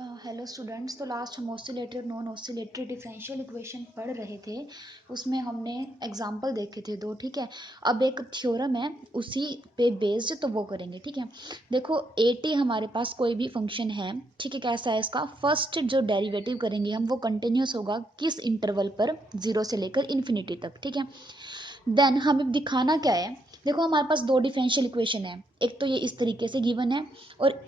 Hello students. तो last हम oscillatory और नॉन ऑसिलेटरी डिफरेंशियल इक्वेशन पढ़ रहे थे। उसमें हमने एग्जांपल देखे थे दो, ठीक है। अब एक थ्योरम है उसी पे बेस्ड, तो वो करेंगे, ठीक है। देखो ए टी हमारे पास कोई भी फंक्शन है, ठीक है। कैसा है इसका फर्स्ट जो डेरिवेटिव करेंगे हम वो कंटिन्यूस होगा किस इंटरवल पर, 0 से लेकर इन्फिनिटी तक, ठीक है। देन हमें दिखाना क्या है, देखो हमारे पास दो डिफरेंशियल इक्वेशन है, एक तो ये इस तरीके से गिवन है और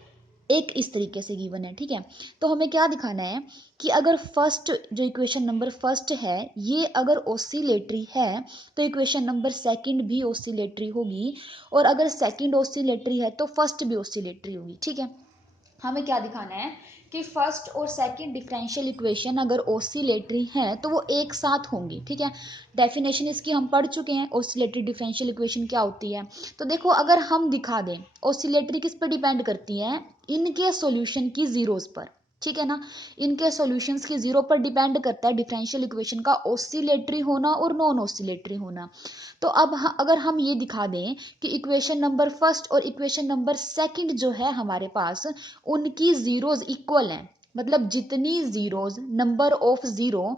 एक इस तरीके से गिवन है, ठीक है। तो हमें क्या दिखाना है कि अगर फर्स्ट जो इक्वेशन नंबर फर्स्ट है ये अगर ऑसिलेटरी है तो इक्वेशन नंबर सेकंड भी ऑसिलेटरी होगी, और अगर सेकंड ऑसिलेटरी है तो फर्स्ट भी ऑसिलेटरी होगी, ठीक है। हमें क्या दिखाना है कि फर्स्ट और सेकंड डिफरेंशियल इक्वेशन अगर ऑसिलेटरी है तो वो एक साथ होंगी, ठीक है। डेफिनेशन इसकी हम पढ़ चुके हैं, ऑसिलेटरी डिफरेंशियल इक्वेशन क्या होती है। तो देखो अगर हम दिखा दें, ऑसिलेटरी किस पर डिपेंड करती है, इनके सॉल्यूशन की जीरोस पर, ठीक है ना। इनके सॉल्यूशंस की जीरो पर डिपेंड करता है डिफरेंशियल इक्वेशन का ऑसिलेटरी होना और नॉन ऑसिलेटरी होना। तो अब अगर हम ये दिखा दें कि इक्वेशन नंबर फर्स्ट और इक्वेशन नंबर सेकंड जो है हमारे पास, उनकी जीरोज इक्वल हैं, मतलब जितनी zeros number of zero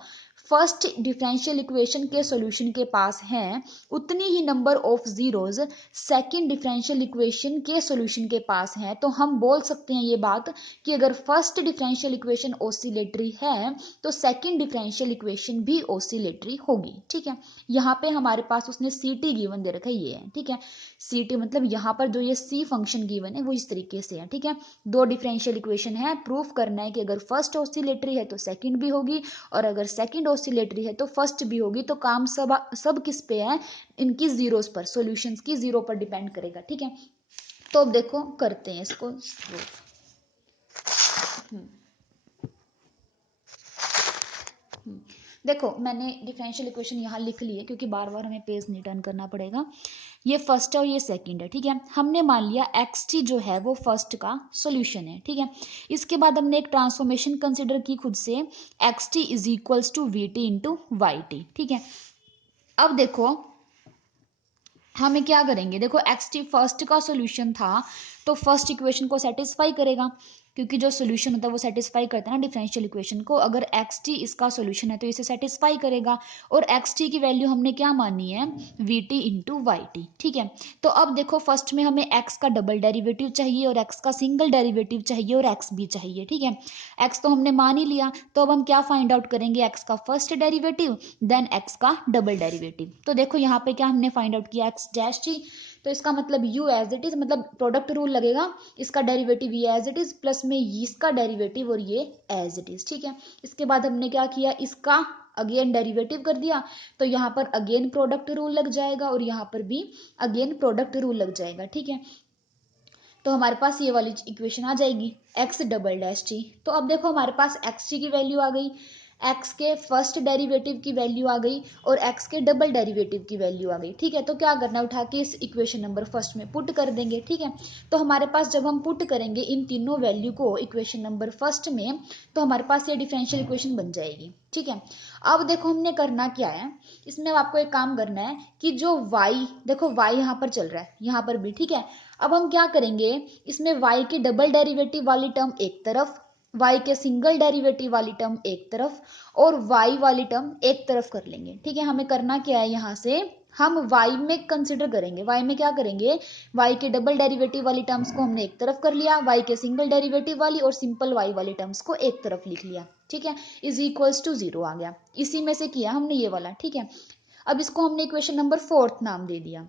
first differential equation के सॉल्यूशन के पास हैं उतनी ही number of zeros second differential equation के सॉल्यूशन के पास हैं। तो हम बोल सकते हैं ये बात कि अगर फर्स्ट डिफरेंशियल इक्वेशन ऑसिलेटरी है तो सेकंड डिफरेंशियल इक्वेशन भी ऑसिलेटरी होगी, ठीक है। यहाँ पे हमारे पास उसने सी टी गिवन दे रखा है, ये है, ठीक है। सी टी मतलब यहाँ पर जो ये सी फंक्शन गिवन है वो इस तरीके से है, ठीक है। दो डिफरेंशियल इक्वेशन है, प्रूफ करना है कि अगर फर्स्ट ऑसिलेटरी है तो सेकंड भी होगी और अगर सेकंड ऑसिलेटरी है तो फर्स्ट भी होगी। तो काम सब किस पे है, इनकी जीरोस पर, सॉल्यूशंस की जीरो पर डिपेंड करेगा, ठीक है। तो अब देखो करते हैं इसको प्रूफ। देखो मैंने डिफरेंशियल इक्वेशन यहाँ लिख ली है क्योंकि बार बार हमें पेज नहीं टर्न करना पड़ेगा। ये फर्स्ट है और ये सेकंड है, ठीक है। हमने मान लिया एक्स टी जो है वो फर्स्ट का सॉल्यूशन है, ठीक है। इसके बाद हमने एक ट्रांसफॉर्मेशन कंसिडर की खुद से, x t is equals to v t into y t, ठीक है। अब देखो हमें क्या करेंगे, देखो एक्स टी फर्स्ट का सॉल्यूशन था तो फर्स्ट इक्वेशन को सेटिस्फाई करेगा, क्योंकि जो सॉल्यूशन होता है वो सेटिस्फाई करता है ना डिफरेंशियल इक्वेशन को। अगर एक्स टी इसका सॉल्यूशन है तो इसे सेटिस्फाई करेगा, और एक्स टी की वैल्यू हमने क्या मानी है, v t into y t, ठीक है। तो अब देखो फर्स्ट में हमें एक्स का डबल डेरिवेटिव चाहिए और एक्स का सिंगल डेरिवेटिव चाहिए और एक्स भी चाहिए, ठीक है। एक्स तो हमने मान ही लिया, तो अब हम क्या फाइंड आउट करेंगे, एक्स का फर्स्ट डेरिवेटिव देन एक्स का डबल डेरिवेटिव। तो देखो यहाँ पे क्या हमने फाइंड आउट किया, एक्स डैश टी, तो इसका मतलब यू एज इट इज, मतलब प्रोडक्ट रूल लगेगा, इसका डेरिवेटिव ये एज इट इज प्लस में इसका डेरिवेटिव और ये एज इट इज, ठीक है। इसके बाद हमने क्या किया, इसका अगेन डेरिवेटिव कर दिया, तो यहाँ पर अगेन प्रोडक्ट रूल लग जाएगा और यहाँ पर भी अगेन प्रोडक्ट रूल लग जाएगा, ठीक है। तो हमारे पास ये वाली इक्वेशन आ जाएगी एक्स डबल डैश टी। तो अब देखो हमारे पास एक्स टी की वैल्यू आ गई, एक्स के फर्स्ट डेरिवेटिव की वैल्यू आ गई और एक्स के डबल डेरिवेटिव की वैल्यू आ गई, ठीक है। तो क्या करना है, उठा के इस इक्वेशन नंबर फर्स्ट में पुट कर देंगे, ठीक है। तो हमारे पास जब हम पुट करेंगे इन तीनों वैल्यू को इक्वेशन नंबर फर्स्ट में तो हमारे पास ये डिफरेंशियल इक्वेशन बन जाएगी, ठीक है। अब देखो हमने करना क्या है, इसमें आपको एक काम करना है कि जो y, देखो y यहाँ पर चल रहा है यहाँ पर भी, ठीक है। अब हम क्या करेंगे, इसमें y के डबल डेरिवेटिव वाली टर्म एक तरफ, y के सिंगल डेरिवेटिव वाली टर्म एक तरफ और y वाली टर्म एक तरफ कर लेंगे, ठीक है। हमें करना क्या है, यहाँ से हम y में कंसिडर करेंगे, y में क्या करेंगे, y के डबल डेरिवेटिव वाली टर्म्स को हमने एक तरफ कर लिया, y के सिंगल डेरिवेटिव वाली और सिंपल y वाली टर्म्स को एक तरफ लिख लिया, ठीक है। इज इक्वल्स टू जीरो आ गया, इसी में से किया हमने ये वाला, ठीक है। अब इसको हमने इक्वेशन नंबर फोर्थ नाम दे दिया।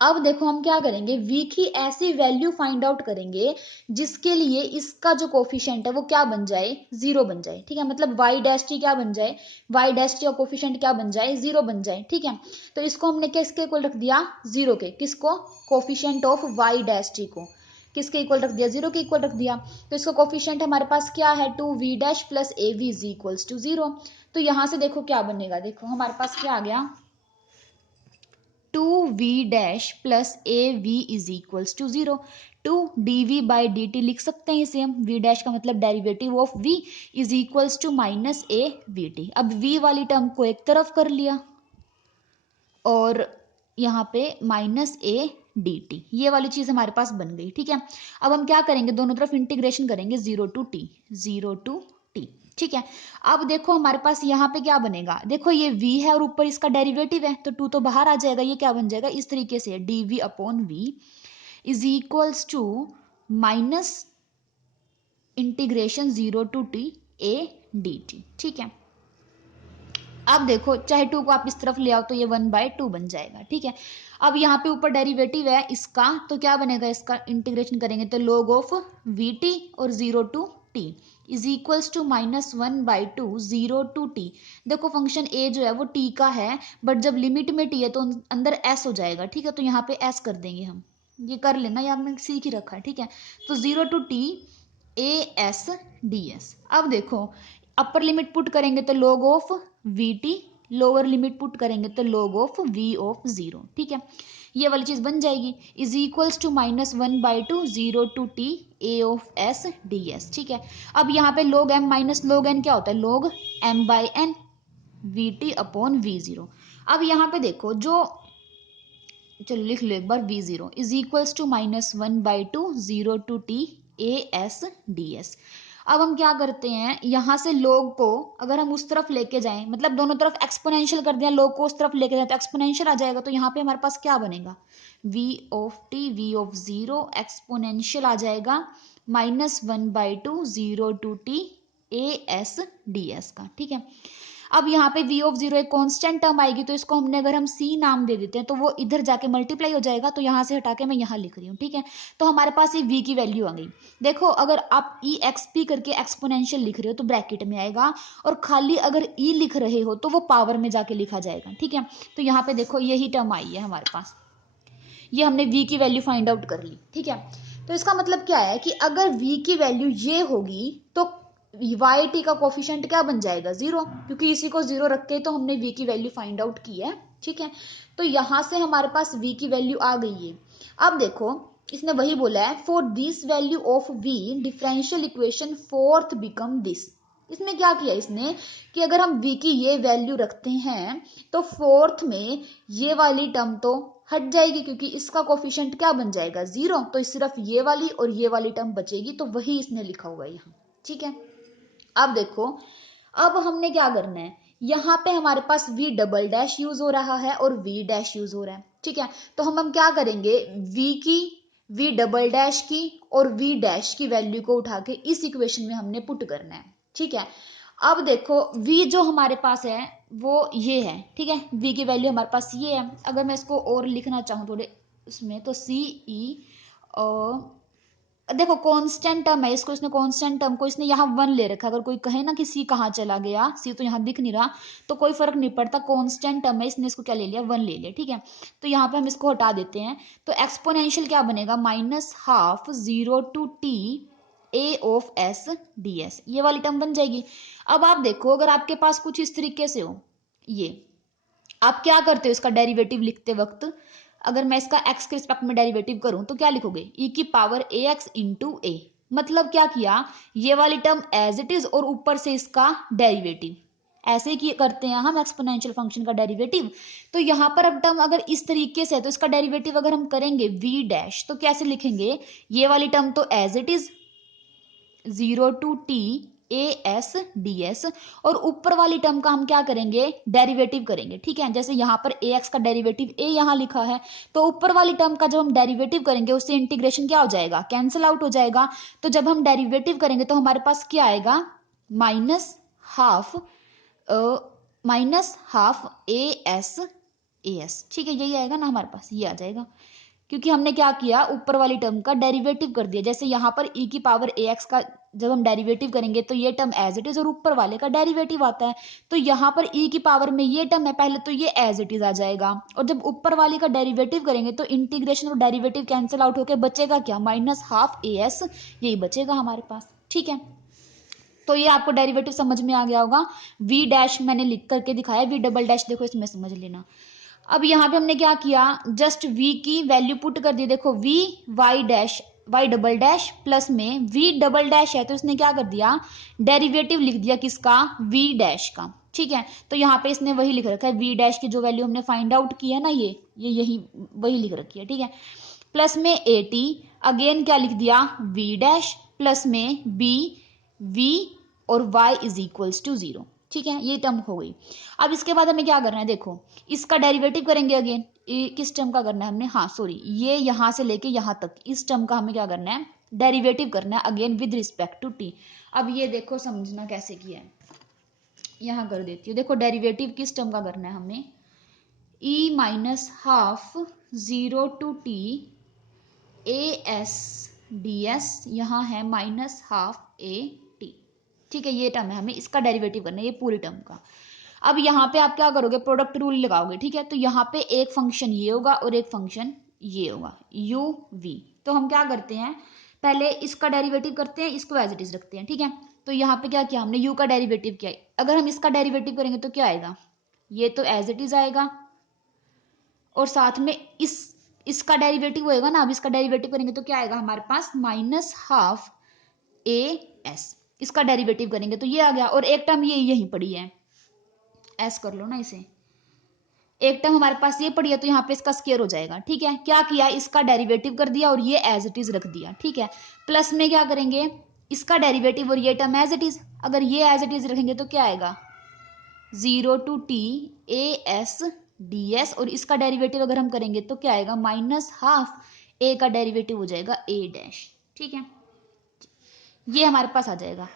अब देखो हम क्या करेंगे, v की ऐसी वैल्यू फाइंड आउट करेंगे जिसके लिए इसका जो कोफिशिएंट है वो क्या बन जाए, जीरो बन जाए, ठीक है। मतलब y डैश टी क्या बन जाए, y डैश टी का कोफिशिएंट क्या बन जाए, जीरो बन जाए, ठीक है। तो इसको हमने क्या इसके इक्वल रख दिया, जीरो के, किसको, coefficient of y dash T को किसके इक्वल रख दिया, जीरो के इक्वल रख दिया। तो इसका कोफिशिएंट हमारे पास क्या है, two v dash plus a v is equals to zero. तो यहां से देखो क्या बनेगा, देखो हमारे पास क्या आ गया, two v dash plus a v is equals to zero. Two d v by d t लिख सकते हैं इसे हम, वी डैश का मतलब derivative of v is equals to minus a v t. अब वी वाली टर्म को एक तरफ कर लिया और यहाँ पे माइनस ए dt। ये वाली चीज हमारे पास बन गई, ठीक है। अब हम क्या करेंगे, दोनों तरफ इंटीग्रेशन करेंगे, 0 टू t, ठीक है। अब देखो हमारे पास यहाँ पे क्या बनेगा, देखो ये v है और ऊपर इसका डेरिवेटिव है, तो 2 तो बाहर आ जाएगा, ये क्या बन जाएगा इस तरीके से, dv upon v is equals to minus integration 0 to t a dt, ठीक है। अब देखो चाहे 2 को आप इस तरफ ले आओ तो ये 1/2 बन जाएगा, ठीक है। अब यहाँ पे ऊपर डेरिवेटिव है इसका, तो क्या बनेगा, इसका इंटीग्रेशन करेंगे तो log ऑफ vt और 0 to t is equals to -1/2 0 to t। देखो फंक्शन a जो है वो t का है, बट जब लिमिट में t है तो अंदर s हो जाएगा, ठीक है। तो यहाँ पे s कर देंगे हम, ये कर लेना, ये आपने सीख ही रखा है, ठीक है। तो 0 टू t as ds। अब देखो अपर लिमिट पुट करेंगे तो log of vt, lower limit put करेंगे तो log ऑफ v ऑफ 0, ठीक है। ये वाली चीज बन जाएगी, is equals to -1/2 0 to t a of s ds, ठीक है। अब यहाँ पे log m minus log n क्या होता है, log m/n vt upon v0। अब यहाँ पे देखो जो, चलो लिख लो एक बार, v0 is equals to -1/2 0 to t a s ds। अब हम क्या करते हैं, यहां से log को अगर हम उस तरफ लेके जाएं, मतलब दोनों तरफ एक्सपोनेंशियल कर दिया, log को उस तरफ लेके जाए तो एक्सपोनेंशियल आ जाएगा, तो यहाँ पे हमारे पास क्या बनेगा, v of t v of 0 exponential आ जाएगा -1/2 0 to t a s ds का, ठीक है। अब यहाँ पे v ऑफ 0 एक कांस्टेंट टर्म आएगी, तो इसको हमने अगर हम c नाम दे देते हैं तो वो इधर जाके मल्टीप्लाई हो जाएगा, तो यहाँ से हटा के मैं यहाँ लिख रही हूँ, ठीक है। तो हमारे पास ये v की वैल्यू आ गई। देखो अगर आप e एक्सपी करके एक्सपोनेंशियल लिख रहे हो तो ब्रैकेट में आएगा, और खाली अगर e लिख रहे हो तो वो पावर में जाके लिखा जाएगा, ठीक है। तो यहाँ पे देखो यही टर्म आई है हमारे पास, ये हमने v की वैल्यू फाइंड आउट कर ली, ठीक है। तो इसका मतलब क्या है कि अगर v की वैल्यू ये होगी तो वाई टी का कोफिशिएंट क्या बन जाएगा, 0, क्योंकि इसी को 0 रख के तो हमने v की वैल्यू फाइंड आउट की है, ठीक है। तो यहां से हमारे पास v की वैल्यू आ गई है। अब देखो इसने वही बोला है, for this value of v differential equation fourth become this. इसमें क्या किया इसने कि अगर हम v की ये वैल्यू रखते हैं तो फोर्थ में ये वाली टर्म तो हट जाएगी, क्योंकि इसका कोफिशिएंट क्या बन जाएगा, 0, तो सिर्फ ये वाली और ये वाली टर्म बचेगी, तो वही इसने लिखा हुआ है यहाँ, ठीक है। अब देखो अब हमने क्या करना है, यहाँ पे हमारे पास v डबल डैश यूज हो रहा है और v डैश यूज हो रहा है, ठीक है। तो हम क्या करेंगे, v की, v डबल डैश की और v डैश की वैल्यू को उठा के इस इक्वेशन में हमने पुट करना है, ठीक है। अब देखो v जो हमारे पास है वो ये है, ठीक है, v की वैल्यू हमारे पास ये है। अगर मैं इसको और लिखना चाहूँ थोड़े उसमें, तो c e देखो कांस्टेंट टर्म है, इसको इसने कांस्टेंट टर्म को इसने यहाँ 1 ले रखा। अगर कोई कहे ना कि सी कहाँ चला गया, सी तो यहाँ दिख नहीं रहा, तो कोई फर्क नहीं पड़ता, कांस्टेंट टर्म है, इसने इसको क्या ले लिया, 1 ले लिया, ठीक है। तो यहाँ पे हम इसको हटा देते हैं, तो एक्सपोनेंशियल क्या बनेगा, -12 0 to t a of s ds, ये वाली टर्म बन जाएगी। अब आप देखो अगर आपके पास कुछ इस तरीके से हो, ये आप क्या करते हो इसका डेरिवेटिव लिखते वक्त, अगर मैं इसका x के रिस्पेक्ट में डेरिवेटिव करूं तो क्या लिखोगे, e की पावर ax इंटू a। मतलब क्या किया, ये वाली टर्म एज इट इज और ऊपर से इसका डेरिवेटिव, ऐसे ही करते हैं हम एक्सपोनेंशियल फंक्शन का डेरिवेटिव। तो यहाँ पर अब टर्म अगर इस तरीके से है तो इसका डेरिवेटिव अगर हम करेंगे v डैश, तो कैसे लिखेंगे, ये वाली टर्म तो as it is 0 to t a s ds, और ऊपर वाली टर्म का हम क्या करेंगे, डेरिवेटिव करेंगे, ठीक है। जैसे यहाँ पर ax का डेरिवेटिव a यहाँ लिखा है, तो ऊपर वाली टर्म का जब हम डेरिवेटिव करेंगे उससे इंटीग्रेशन क्या हो जाएगा, कैंसिल आउट हो जाएगा। तो जब हम डेरिवेटिव करेंगे तो हमारे पास क्या आएगा, -12 as, ठीक है, यही आएगा ना हमारे पास, ये आ जाएगा, क्योंकि हमने क्या किया, ऊपर वाली टर्म का डेरिवेटिव कर दिया। जैसे यहाँ पर e की पावर ax का जब हम डेरिवेटिव करेंगे तो ये टर्म एज इट इज और ऊपर वाले का डेरिवेटिव आता है, तो यहाँ पर e की पावर में ये टर्म है पहले, तो ये एज इट इज आ जाएगा, और जब ऊपर वाले का डेरिवेटिव करेंगे तो इंटीग्रेशन और डेरिवेटिव कैंसिल आउट होकर बचेगा क्या, -12 as, यही बचेगा हमारे पास, ठीक है। तो ये आपको डेरिवेटिव समझ में आ गया होगा। v डैश मैंने लिख करके दिखाया, v डबल डैश देखो इसमें समझ लेना। अब यहाँ पे हमने क्या किया, जस्ट v की वैल्यू पुट कर दी, देखो v y dash y double dash plus में v डबल डैश है तो इसने क्या कर दिया, डेरिवेटिव लिख दिया किसका, v डैश का, ठीक है। तो यहाँ पे इसने वही लिख रखा है, v डैश की जो वैल्यू हमने फाइंड आउट की है ना, ये यही वही लिख रखी है, ठीक है। प्लस में ए टी, अगेन क्या लिख दिया वी डैश, प्लस में बी वी और y इज इक्वल्स टू 0। ठीक है, ये टर्म हो गई। अब इसके बाद हमें क्या करना है, देखो इसका डेरिवेटिव करेंगे अगेन। किस टर्म का करना है हमने, हाँ सॉरी, ये यहां से लेके यहां तक इस टर्म का हमें क्या करना है, डेरिवेटिव करना है again with respect to t. अब ये देखो समझना कैसे किया है, यहां कर देती हूँ। देखो डेरिवेटिव किस टर्म का करना है हमें, e minus half 0 to t a s d s, यहाँ है माइनस हाफ ए टी। ठीक है, ये टर्म है, हमें इसका डेरिवेटिव करना है, ये पूरी टर्म का। अब यहाँ पे आप क्या करोगे, प्रोडक्ट रूल लगाओगे। ठीक है, तो यहाँ पे एक फंक्शन ये होगा और एक फंक्शन ये होगा, यू वी। तो हम क्या करते हैं, पहले इसका डेरिवेटिव करते हैं, इसको एज इट इज रखते हैं। ठीक है, तो यहाँ पे क्या किया हमने, यू का डेरिवेटिव किया। अगर हम इसका डेरिवेटिव करेंगे तो क्या आएगा, ये तो एज इट इज आएगा, और साथ में इसका डेरिवेटिव होएगा ना। अब इसका डेरिवेटिव करेंगे तो क्या आएगा हमारे पास, माइनस हाफ ए एस। इसका डेरिवेटिव करेंगे तो ये आ गया, और एक टर्म ये यहीं पड़ी है, एस कर लो ना इसे। एक टर्म हमारे पास ये पड़ी है, तो यहाँ पे इसका स्क्वायर हो जाएगा। ठीक है, क्या किया, इसका डेरिवेटिव कर दिया और ये एज इट इज रख दिया। ठीक है, प्लस में क्या करेंगे, इसका डेरिवेटिव और ये टर्म एज इट इज। अगर ये एज इट इज रखेंगे तो क्या आएगा, 0 to t a s d s, और इसका डेरिवेटिव अगर हम करेंगे तो क्या आएगा, माइनस हाफ ए का डेरिवेटिव हो जाएगा ए डैश। ठीक है, ये हमारे पास आ जाएगा,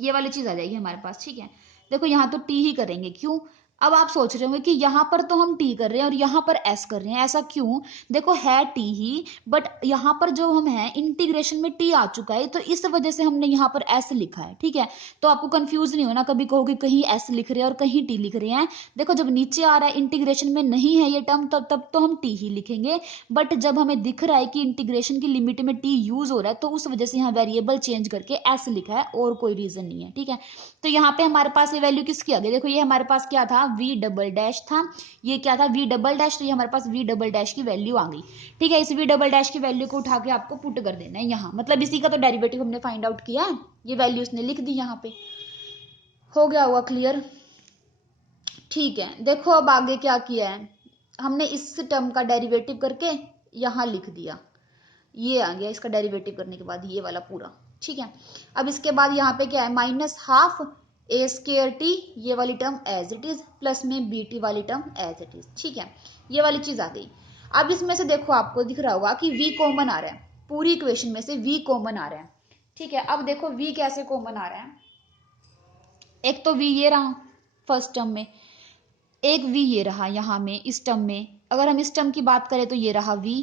ये वाली चीज आ जाएगी हमारे पास। ठीक है, देखो यहाँ तो टी ही करेंगे, क्यों। अब आप सोच रहे होंगे कि यहाँ पर तो हम टी कर रहे हैं और यहाँ पर एस कर रहे हैं, ऐसा क्यों। देखो है टी ही, बट यहाँ पर जो हम है इंटीग्रेशन में टी आ चुका है, तो इस वजह से हमने यहाँ पर एस लिखा है। ठीक है, तो आपको कंफ्यूज नहीं होना, कभी कहोगे कहीं एस लिख रहे हैं और कहीं टी लिख रहे हैं। देखो जब नीचे आ रहा है इंटीग्रेशन में नहीं है ये टर्म, तब तो हम टी ही लिखेंगे, बट जब हमें दिख रहा है कि इंटीग्रेशन की लिमिट में टी यूज हो रहा है, तो उस वजह से यहाँ वेरिएबल चेंज करके एस लिखा है, और कोई रीजन नहीं है। ठीक है, तो यहाँ पे हमारे पास ये वैल्यू किसकी आ गई, देखो ये हमारे पास क्या था, v डबल डैश था, ये क्या था v डबल डैश, तो ये हमारे पास v डबल डैश की वैल्यू आ गई। ठीक है, इस v डबल डैश की वैल्यू को उठा के आपको पुट कर देना है यहाँ, मतलब इसी का तो डेरिवेटिव हमने फाइंड आउट किया, ये वैल्यू उसने लिख दी यहाँ पे। हो गया हुआ क्लियर। ठीक है, देखो अब आगे क्या किया है हमने, इस टर्म का डेरिवेटिव करके यहाँ लिख दिया, ये आ गया इसका डेरिवेटिव करने के बाद ये वाला पूरा। ठीक है, अब इसके बाद यहाँ पे क्या है, minus half a square t, ये वाली term as it is, plus में बी टी वाली टर्म एज इट इज। ठीक है, ये वाली चीज आ गई। अब इसमें से देखो आपको दिख रहा होगा कि v कॉमन आ रहा है, पूरी इक्वेशन में से v कॉमन आ रहा है। ठीक है, अब देखो v कैसे कॉमन आ रहा है, एक तो v ये रहा फर्स्ट टर्म में, एक v ये रहा यहाँ में इस टर्म में। अगर हम इस टर्म की बात करें तो ये रहा v,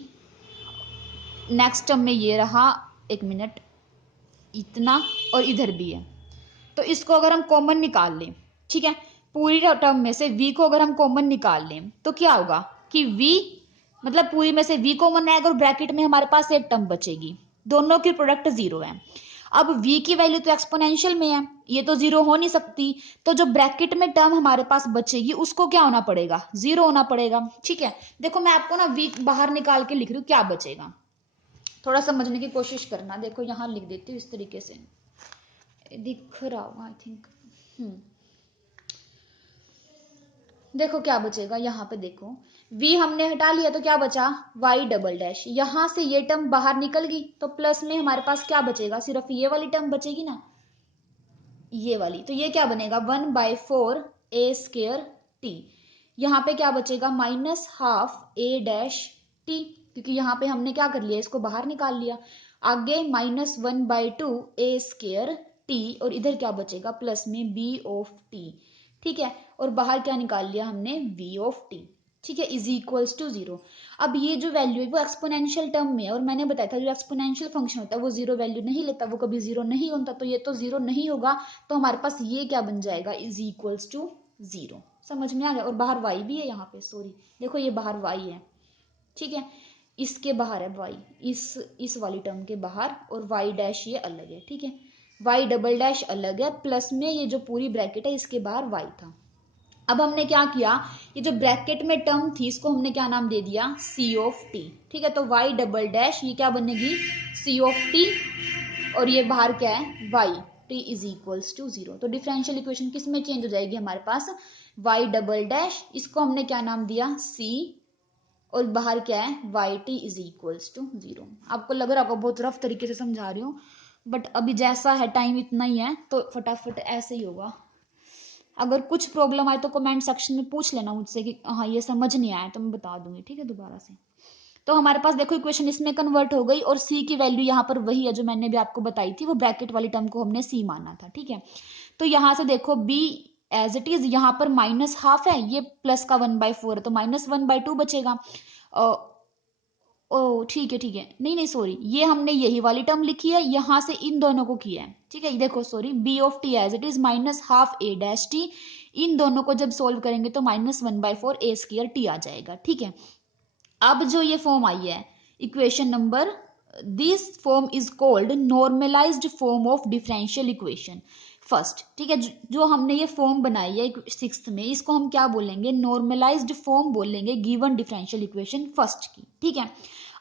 नेक्स्ट टर्म में ये रहा, एक मिनट, इतना, और इधर भी है। तो इसको अगर हम कॉमन निकाल लें, ठीक है, पूरी टर्म में से v को अगर हम कॉमन निकाल लें तो क्या होगा कि v मतलब पूरी में से v कॉमन आएगा और ब्रैकेट में हमारे पास एक टर्म बचेगी, दोनों की प्रोडक्ट 0 है। अब v की वैल्यू तो एक्सपोनेंशियल में है, ये तो 0 हो नहीं सकती, तो जो ब्रैकेट में टर्म हमारे पास बचेगी उसको क्या होना पड़ेगा, 0 होना पड़ेगा। ठीक है, देखो मैं आपको ना v बाहर निकाल के लिख रही हूँ, क्या बचेगा थोड़ा समझने की कोशिश करना। देखो यहाँ लिख देती हूँ इस तरीके से, दिख रहा होगा आई थिंक। देखो क्या बचेगा यहाँ पे, देखो v हमने हटा लिया तो क्या बचा, y डबल डैश, यहां से ये टर्म बाहर निकल गई, तो प्लस में हमारे पास क्या बचेगा, सिर्फ ये वाली टर्म बचेगी ना, ये वाली। तो ये क्या बनेगा, 1/4 ए स्केयर टी। यहाँ पे क्या बचेगा, माइनस हाफ ए डैश टी, क्योंकि यहाँ पे हमने क्या कर लिया, इसको बाहर निकाल लिया। आगे -1/2 ए स्केयर टी, और इधर क्या बचेगा, प्लस में बी ऑफ टी। ठीक है, और बाहर क्या निकाल लिया हमने, v ऑफ टी। ठीक है, इज इक्वल्स टू 0। अब ये जो वैल्यू है वो एक्सपोनेंशियल टर्म में है, और मैंने बताया था जो एक्सपोनेंशियल फंक्शन होता है वो 0 वैल्यू नहीं लेता, वो कभी 0 नहीं होता, तो ये तो 0 नहीं होगा, तो हमारे पास ये क्या बन जाएगा, इज इक्वल्स टू 0। समझ में आ गया, और बाहर y भी है यहाँ पे, सॉरी देखो ये बाहर y है। ठीक है, इसके बाहर है y, इस वाली टर्म के बाहर, और y डैश ये अलग है। ठीक है, y डबल डैश अलग है, प्लस में ये जो पूरी ब्रैकेट है इसके बाहर y था। अब हमने क्या किया, ये जो ब्रैकेट में टर्म थी इसको हमने क्या नाम दे दिया, c ऑफ t। ठीक है, तो y डबल डैश ये क्या बनेगी, c ऑफ t, और ये बाहर क्या है, y, t is equals to 0। तो डिफरेंशियल इक्वेशन किस में चेंज हो जाएगी हमारे पास, y डबल डैश, इसको हमने क्या नाम दिया, c, और बाहर क्या है y t is equals to 0। आपको लग रहा होगा बहुत रफ तरीके से समझा रही हूँ, बट अभी जैसा है टाइम इतना ही है तो फटाफट ऐसे ही होगा। अगर कुछ प्रॉब्लम आए तो कमेंट सेक्शन में पूछ लेना मुझसे कि हाँ ये समझ नहीं आया, तो मैं बता दूंगी, ठीक है, दोबारा से। तो हमारे पास देखो इक्वेशन इसमें कन्वर्ट हो गई और सी की वैल्यू यहाँ पर वही है जो मैंने भी आपको बताई थी, वो ब्रैकेट वाली टर्म को हमने सी माना था, ठीक है। तो यहाँ से देखो बी एज इट इज, यहाँ पर -½ है, ये प्लस का 1/4 है तो -1/2 बचेगा। ओ ठीक है ठीक है, नहीं नहीं सॉरी, ये हमने यही वाली टर्म लिखी है, यहाँ से इन दोनों को किया है, ठीक है। देखो sorry, B of T as it is -½ a dash T, इन दोनों को जब सोल्व करेंगे तो -1/4 a² टी आ जाएगा, ठीक है। अब जो ये फॉर्म आई है equation number, this form is called normalised form of differential equation first, ठीक है। जो हमने ये फॉर्म बनाई है 6th में, इसको हम क्या बोलेंगे, नॉर्मलाइज्ड फॉर्म बोलेंगे गिवन डिफरेंशियल इक्वेशन फर्स्ट की, ठीक है।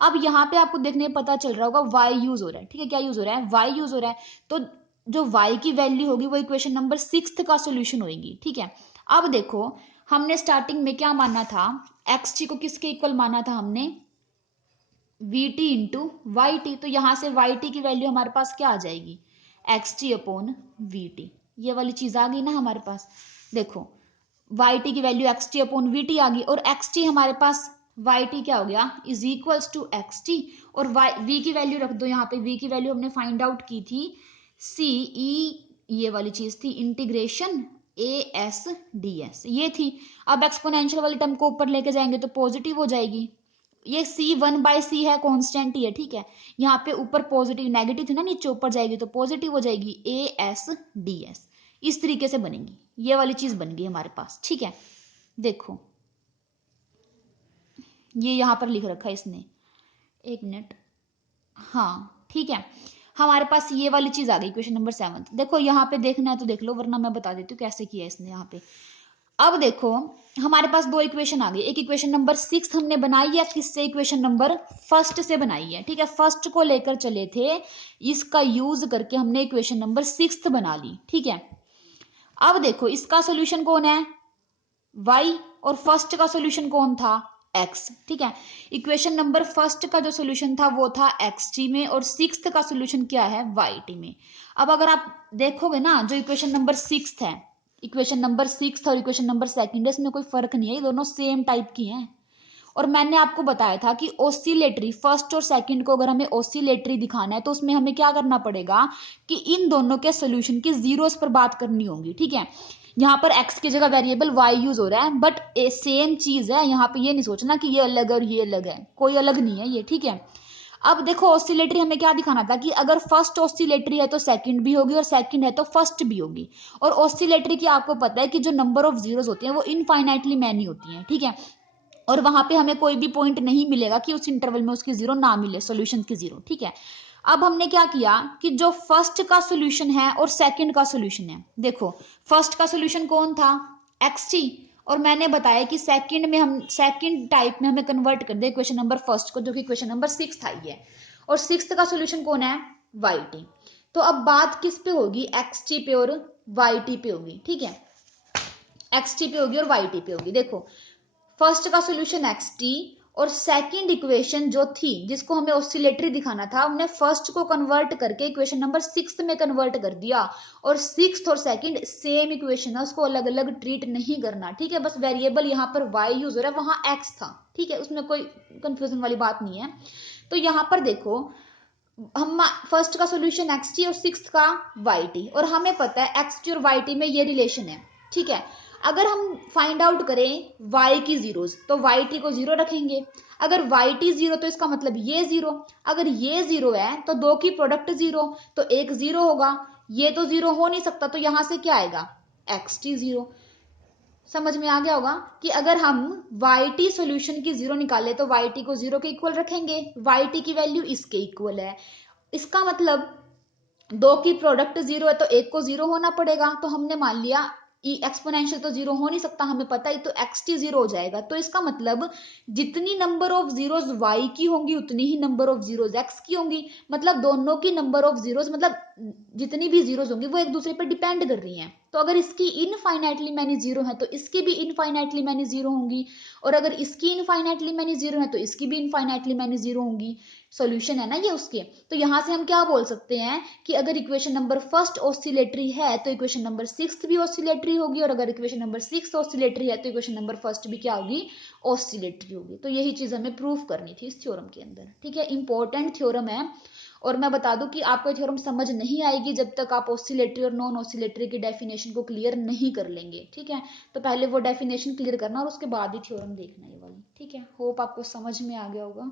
अब यहाँ पे आपको देखने में पता चल रहा होगा वाई यूज हो रहा है, ठीक है। क्या यूज हो रहा है, वाई यूज हो रहा है। तो जो वाई की वैल्यू होगी वो इक्वेशन नंबर 6th का सोल्यूशन होगी, ठीक है। अब देखो हमने स्टार्टिंग में क्या माना था, एक्स टी को किसके इक्वल माना था हमने, v t into y t. तो यहां से वाई टी की वैल्यू हमारे पास क्या आ जाएगी, X T upon V T, ये वाली चीज आ गई ना हमारे पास। देखो वाई टी की value X T upon V T आ गई, और एक्स टी हमारे पास वाई टी क्या हो गया, is equals to x t, और वाई वी की वैल्यू रख दो यहाँ पे, वी की वैल्यू हमने फाइंड आउट की थी सी ई, ये वाली चीज थी इंटीग्रेशन ए एस डी एस, ये थी। अब एक्सपोनेंशियल वाली टर्म को ऊपर लेके जाएंगे तो पॉजिटिव हो जाएगी, ये सी 1/c है, कॉन्स्टेंट ही है, ठीक है। यहाँ पे ऊपर पॉजिटिव, नेगेटिव थी ना, नीचे ऊपर जाएगी तो पॉजिटिव हो जाएगी, ए एस डी एस, इस तरीके से बनेगी, ये वाली चीज बन गई हमारे पास, ठीक है। देखो ये यहां पर लिख रखा है इसने, एक मिनट, हाँ ठीक है, हमारे पास ये वाली चीज आ गई क्वेश्चन नंबर 7। देखो यहाँ पे देखना है तो देख लो, वरना मैं बता देती हूँ कैसे किया इसने यहाँ पे। अब देखो हमारे पास दो इक्वेशन आ गई, एक इक्वेशन नंबर 6 हमने बनाई है, किससे, इक्वेशन नंबर फर्स्ट से बनाई है, ठीक है। फर्स्ट को लेकर चले थे, इसका यूज करके हमने इक्वेशन नंबर 6 बना ली, ठीक है। अब देखो इसका सोल्यूशन कौन है, y, और फर्स्ट का सोल्यूशन कौन था, x, ठीक है। इक्वेशन नंबर फर्स्ट का जो सोल्यूशन था वो था xt में, और 6th का सोल्यूशन क्या है, yt में। अब अगर आप देखोगे ना, जो इक्वेशन नंबर 6 है, इक्वेशन नंबर 6 और इक्वेशन नंबर 2 इसमें कोई फर्क नहीं है, ये दोनों सेम टाइप की हैं। और मैंने आपको बताया था कि ऑसिलेटरी फर्स्ट और सेकंड को अगर हमें ऑसिलेटरी दिखाना है तो उसमें हमें क्या करना पड़ेगा कि इन दोनों के सोल्यूशन की जीरोस पर बात करनी होगी, ठीक है। यहाँ पर x की जगह वेरिएबल y यूज हो रहा है, बट सेम चीज है, यहाँ पे ये नहीं सोचना कि ये अलग है और ये अलग है, कोई अलग नहीं है ये, ठीक है। अब देखो ऑसिलेटरी हमें क्या दिखाना था कि अगर फर्स्ट ऑसिलेटरी है तो सेकंड भी होगी, और सेकंड है तो फर्स्ट भी होगी। और ऑसिलेटरी की आपको पता है कि जो नंबर ऑफ जीरोस होती हैं वो इनफाइनाइटली मैनी होती हैं, ठीक है। और वहां पे हमें कोई भी पॉइंट नहीं मिलेगा कि उस इंटरवल में उसकी जीरो ना मिले, सॉल्यूशन की जीरो, ठीक है। अब हमने क्या किया कि जो फर्स्ट का सॉल्यूशन है और सेकंड का सॉल्यूशन है, देखो फर्स्ट का सॉल्यूशन कौन था, xt, और मैंने बताया कि सेकंड में हम सेकंड टाइप में हमें कन्वर्ट कर दे इक्वेशन नंबर फर्स्ट को, जो कि इक्वेशन नंबर 6 आई है, और 6th का सॉल्यूशन कौन है, yt। तो अब बात किस पे होगी, xt पे और yt पे होगी, ठीक है, xt पे होगी और yt पे होगी। देखो फर्स्ट का सॉल्यूशन xt, और सेकंड इक्वेशन जो थी जिसको हमें ऑसिलेटरी दिखाना था, हमने फर्स्ट को कन्वर्ट करके इक्वेशन नंबर 6 में कन्वर्ट कर दिया, और 6th और सेकंड सेम इक्वेशन है, उसको अलग अलग ट्रीट नहीं करना, ठीक है। बस वेरिएबल यहाँ पर y यूज हो रहा है, वहां x था, ठीक है, उसमें कोई कंफ्यूजन वाली बात नहीं है। तो यहाँ पर देखो हम फर्स्ट का सॉल्यूशन xt और 6th का yt, और हमें पता है xt और yt में ये रिलेशन है, ठीक है। अगर हम फाइंड आउट करें y की जीरोस तो yt को जीरो रखेंगे, अगर yt जीरो तो इसका मतलब ये जीरो, अगर ये जीरो है तो दो की प्रोडक्ट जीरो, तो एक जीरो होगा, ये तो जीरो हो नहीं सकता, तो यहां से क्या आएगा, xt जीरो। समझ में आ गया होगा कि अगर हम yt सॉल्यूशन की जीरो निकाले तो yt को जीरो के इक्वल रखेंगे, yt की वैल्यू इसके इक्वल है, इसका मतलब दो की प्रोडक्ट जीरो है तो एक को जीरो होना पड़ेगा। तो हमने मान लिया एक्सपोनेंशियल तो जीरो हो नहीं सकता, हमें पता ही, तो xt जीरो हो जाएगा। तो इसका मतलब जितनी नंबर ऑफ जीरोज y की होंगी उतनी ही नंबर ऑफ जीरोज x की होंगी, मतलब दोनों की नंबर ऑफ जीरोज, मतलब जितनी भी जीरोज होंगी वो एक दूसरे पर डिपेंड कर रही हैं। तो अगर इसकी इनफाइनाइटली मैनी जीरो है तो इसकी भी इनफाइनाइटली मैनी जीरो होंगी, और अगर इसकी इनफाइनाइटली मैनी जीरो है तो इसकी भी इनफाइनाइटली मैनी जीरो होंगी। सॉल्यूशन है ना ये उसके। तो यहां से हम क्या बोल सकते हैं कि अगर इक्वेशन नंबर फर्स्ट ऑसिलेटरी है तो इक्वेशन नंबर सिक्स भी ऑसिलेटरी होगी, और अगर इक्वेशन नंबर सिक्स ऑसिलेटरी है तो इक्वेशन नंबर फर्स्ट भी क्या होगी, ऑसिलेटरी होगी। तो यही चीज हमें प्रूव करनी थी इस थ्योरम के अंदर, ठीक है। इंपॉर्टेंट थ्योरम है, और मैं बता दूं कि आपको थ्योरम समझ नहीं आएगी जब तक आप ऑसिलेटरी और नॉन ऑसिलेटरी की डेफिनेशन को क्लियर नहीं कर लेंगे, ठीक है। तो पहले वो डेफिनेशन क्लियर करना और उसके बाद ही थ्योरम देखना ये वाली, ठीक है। होप आपको समझ में आ गया होगा।